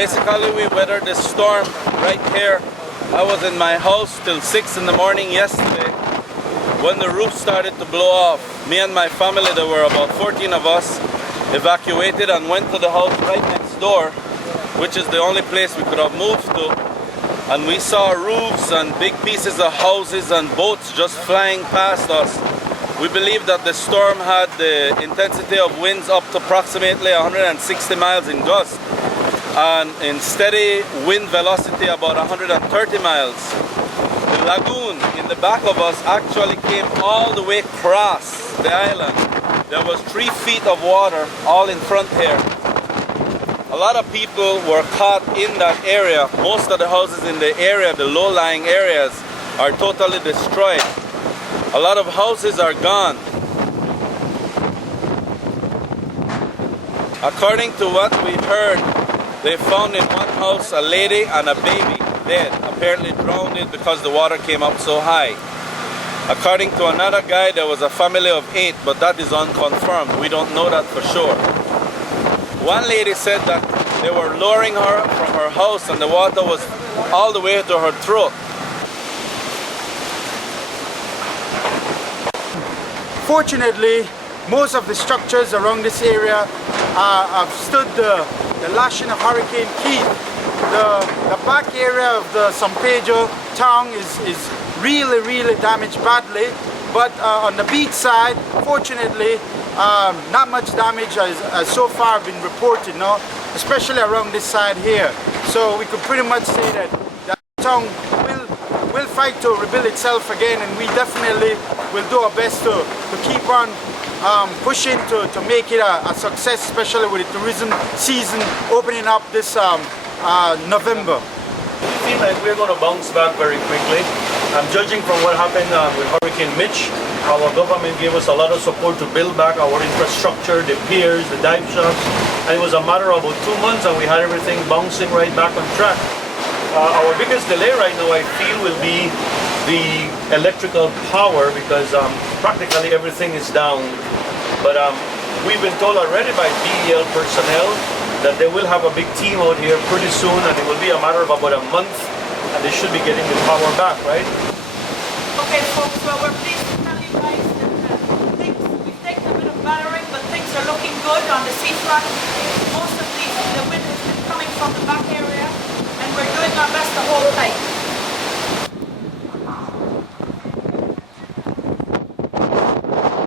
Basically, we weathered this storm right here. I was in my house till 6 in the morning yesterday when the roof started to blow off. Me and my family, there were about 14 of us, evacuated and went to the house right next door, which is the only place we could have moved to. And we saw roofs and big pieces of houses and boats just flying past us. We believe that the storm had the intensity of winds up to approximately 160 miles in gust, and in steady wind velocity about 130 miles. The lagoon in the back of us actually came all the way across the island. There was 3 feet of water all in front here. A lot of people were caught in that area. Most of the houses in the area, the low-lying areas, are totally destroyed. A lot of houses are gone. According to what we heard, they found in one house a lady and a baby dead, apparently drowned because the water came up so high. According to another guy, there was a family of 8, but that is unconfirmed. We don't know that for sure. One lady said that they were lowering her from her house and the water was all the way to her throat. Fortunately, most of the structures around this area have stood the lashing of Hurricane Keith. The back area of the San Pedro town is really damaged badly, but on the beach side, fortunately, not much damage has so far been reported, no? Especially around this side here. So we could pretty much say that the town will fight to rebuild itself again, and we definitely will do our best to keep on pushing to make it a success, especially with the tourism season opening up this November. We feel like we're going to bounce back very quickly. Judging from what happened with Hurricane Mitch, our government gave us a lot of support to build back our infrastructure, the piers, the dive shops, and it was a matter of about 2 months and we had everything bouncing right back on track. Our biggest delay right now, I feel, will be the electrical power because practically everything is down. But we've been told already by DEL personnel that they will have a big team out here pretty soon, and it will be a matter of about a month and they should be getting the power back, right? Okay folks, well we're pleased to tell you guys that we've taken a bit of battering, but things are looking good on the seafront. Most of the wind has been coming from the back area and we're doing our best to hold tight.